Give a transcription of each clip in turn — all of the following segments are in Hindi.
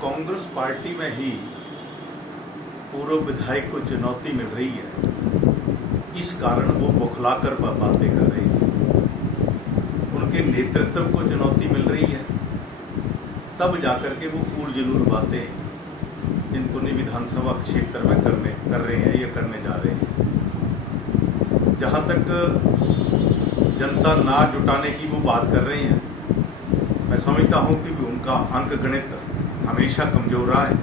कांग्रेस पार्टी में ही पूर्व विधायक को चुनौती मिल रही है। इस कारण वो बौखलाकर बातें कर रहे हैं। उनके नेतृत्व को चुनौती मिल रही है, तब जाकर के वो फूल जलूल बातें चिंतपूर्णी विधानसभा क्षेत्र में कर रहे हैं या करने जा रहे हैं। जहां तक जनता ना जुटाने की वो बात कर रहे हैं, मैं समझता हूं कि उनका अंक गणित हमेशा कमजोर रहा है।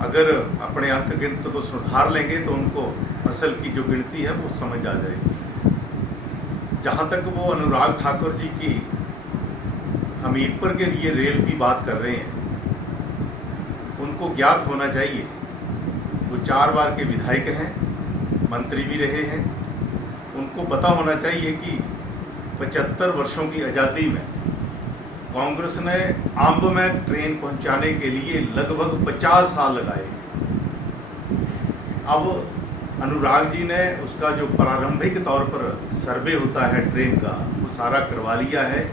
अगर अपने अंक गणित को सुधार लेंगे तो उनको असल की जो गिनती है वो समझ आ जाएगी। जहां तक वो अनुराग ठाकुर जी की हमीरपुर के लिए रेल की बात कर रहे हैं, उनको ज्ञात होना चाहिए वो 4 बार के विधायक हैं, मंत्री भी रहे हैं। उनको पता होना चाहिए कि 75 वर्षों की आज़ादी में कांग्रेस ने अंब में ट्रेन पहुंचाने के लिए लगभग 50 साल लगाए। अब अनुराग जी ने उसका जो प्रारंभिक तौर पर सर्वे होता है ट्रेन का, वो सारा करवा लिया है।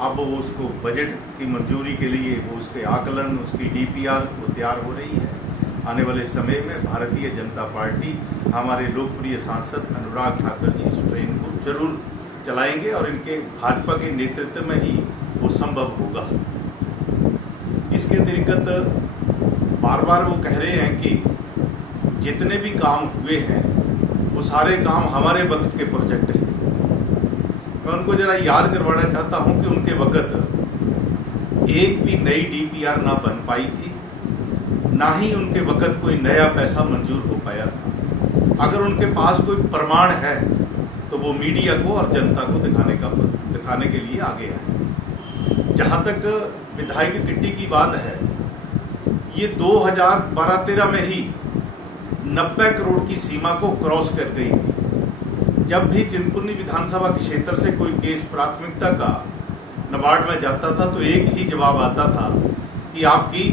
अब वो उसको बजट की मंजूरी के लिए वो उसके आकलन, उसकी डीपीआर वो तैयार हो रही है। आने वाले समय में भारतीय जनता पार्टी, हमारे लोकप्रिय सांसद अनुराग ठाकुर जी इस ट्रेन को जरूर चलाएंगे और इनके भाजपा के नेतृत्व में ही वो संभव होगा। इसके अतिरिक्त बार बार वो कह रहे हैं कि जितने भी काम हुए हैं वो सारे काम हमारे वक्त के प्रोजेक्ट हैं। मैं उनको जरा याद करवाना चाहता हूं कि उनके वक्त एक भी नई डीपीआर ना बन पाई थी, ना ही उनके वक्त कोई नया पैसा मंजूर हो पाया था। अगर उनके पास कोई प्रमाण है तो वो मीडिया को और जनता को दिखाने के लिए आगे आए। जहां तक विधायक किट्टी की बात है, ये 2012-13 में ही 90 करोड़ की सीमा को क्रॉस कर गई थी। जब भी चिंतपूर्णी विधानसभा के क्षेत्र से कोई केस प्राथमिकता का नाबार्ड में जाता था तो एक ही जवाब आता था कि आपकी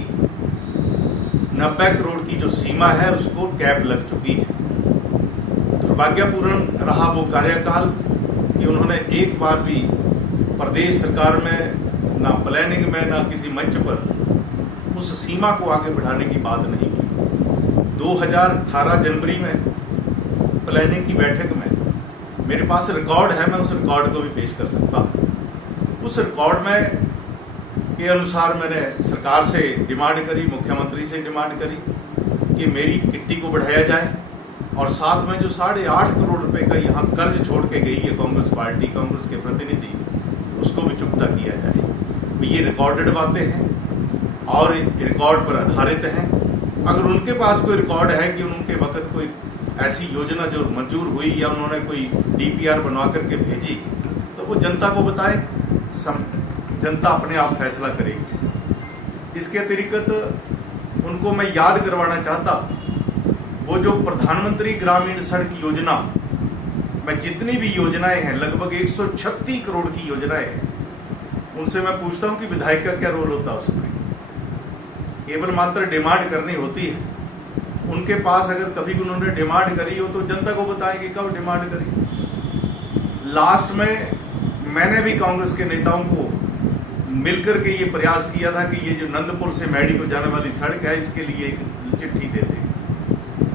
90 करोड़ की जो सीमा है उसको कैप लग चुकी है। दुर्भाग्यपूर्ण रहा वो कार्यकाल कि उन्होंने एक बार भी प्रदेश सरकार में, ना प्लानिंग में, ना किसी मंच पर उस सीमा को आगे बढ़ाने की बात नहीं की। 2018 जनवरी में प्लानिंग की बैठक में मेरे पास रिकॉर्ड है, मैं उस रिकॉर्ड को भी पेश कर सकता हूँ। उस रिकॉर्ड में के अनुसार मैंने सरकार से डिमांड करी, मुख्यमंत्री से डिमांड करी कि मेरी किट्टी को बढ़ाया जाए और साथ में जो 8.5 करोड़ रुपए का यहाँ कर्ज छोड़ के गई है कांग्रेस पार्टी, कांग्रेस के प्रतिनिधि, उसको भी चुकता किया जाए। ये रिकॉर्डेड बातें हैं और रिकॉर्ड पर आधारित हैं। अगर उनके पास कोई रिकॉर्ड है कि उनके वक्त कोई ऐसी योजना जो मंजूर हुई या उन्होंने कोई डीपीआर बनवा करके भेजी तो वो जनता को बताए, जनता अपने आप फैसला करेगी। इसके अतिरिक्त उनको मैं याद करवाना चाहता, वो जो प्रधानमंत्री ग्रामीण सड़क योजना में जितनी भी योजनाएं हैं, लगभग 136 करोड़ की योजनाएं हैं, उनसे मैं पूछता हूं कि विधायक का क्या रोल होता है उसमें? केवल मात्र डिमांड करनी होती है। उनके पास अगर कभी उन्होंने डिमांड करी हो तो जनता को बताएं कि कब डिमांड करी। लास्ट में मैंने भी कांग्रेस के नेताओं को मिलकर के ये प्रयास किया था कि ये जो नंदपुर से मैडी को जाने वाली सड़क है, इसके लिए एक चिट्ठी दे दें।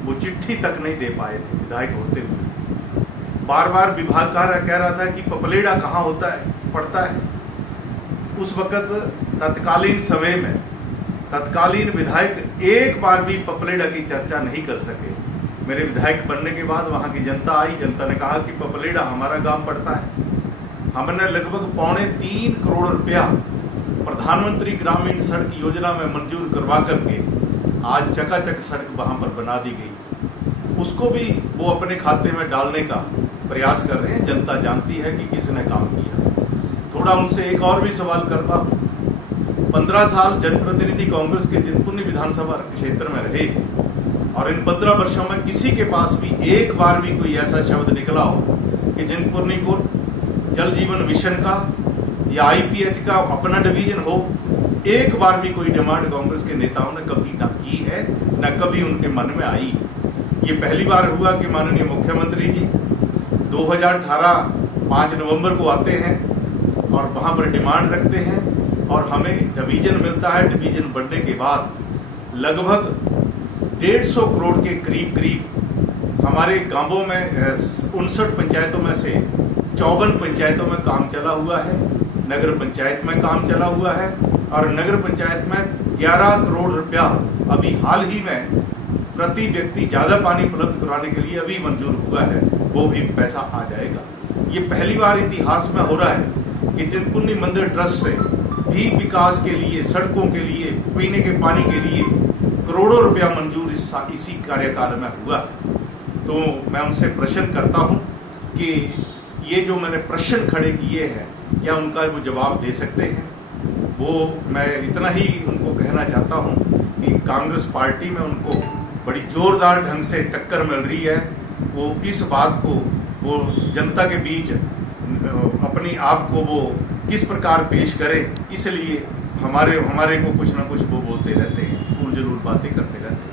वो चिट्ठी तक नहीं दे पाए थे विधायक होते हुए। बार बार विभाग कह रहा था कि पपलेड़ा कहाँ होता है, पड़ता है। उस वक्त तत्कालीन समय में तत्कालीन विधायक एक बार भी पपलेड़ा की चर्चा नहीं कर सके। मेरे विधायक बनने के बाद वहां की जनता आई, जनता ने कहा कि पपलेड़ा हमारा गांव पड़ता है। हमने लगभग 3.25 करोड़ रुपया प्रधानमंत्री ग्रामीण सड़क योजना में मंजूर करवा करके आज चकाचक सड़क वहां पर बना दी गई। उसको भी वो अपने खाते में डालने का प्रयास कर रहे हैं। जनता जानती है कि किसने काम किया। थोड़ा उनसे एक और भी सवाल करता हूं। 15 साल जनप्रतिनिधि कांग्रेस के चिंतपूर्णी विधानसभा क्षेत्र में रहे और इन 15 वर्षों में किसी के पास भी एक बार भी कोई ऐसा शब्द निकला हो कि चिंतपूर्णी को जल जीवन मिशन का या आईपीएच का अपना डिवीजन हो, एक बार भी कोई डिमांड कांग्रेस के नेताओं ने कभी ना की है, ना कभी उनके मन में आई। ये पहली बार हुआ कि माननीय मुख्यमंत्री जी 2018 5 नवंबर को आते हैं और वहां पर डिमांड रखते हैं और हमें डिवीजन मिलता है। डिवीजन बढ़ने के बाद लगभग 150 करोड़ के करीब हमारे गांवों में 59 पंचायतों में से 54 पंचायतों में काम चला हुआ है, नगर पंचायत में काम चला हुआ है और नगर पंचायत में 11 करोड़ रुपया अभी हाल ही में प्रति व्यक्ति ज्यादा पानी उपलब्ध कराने के लिए अभी मंजूर हुआ है, वो भी पैसा आ जाएगा। ये पहली बार इतिहास में हो रहा है कि चिंतपूर्णी मंदिर ट्रस्ट से भी विकास के लिए, सड़कों के लिए, पीने के पानी के लिए करोड़ों रुपया मंजूर इसी कार्यकाल में हुआ है। तो मैं उनसे प्रश्न करता हूं कि ये जो मैंने प्रश्न खड़े किए हैं, क्या उनका वो जवाब दे सकते हैं? वो मैं इतना ही उनको कहना चाहता हूं कि कांग्रेस पार्टी में उनको बड़ी जोरदार ढंग से टक्कर मिल रही है। वो इस बात को वो जनता के बीच अपनी आप को वो किस प्रकार पेश करें, इसलिए हमारे को कुछ ना कुछ वो बोलते रहते हैं, फूल जरूर बातें करते रहते हैं।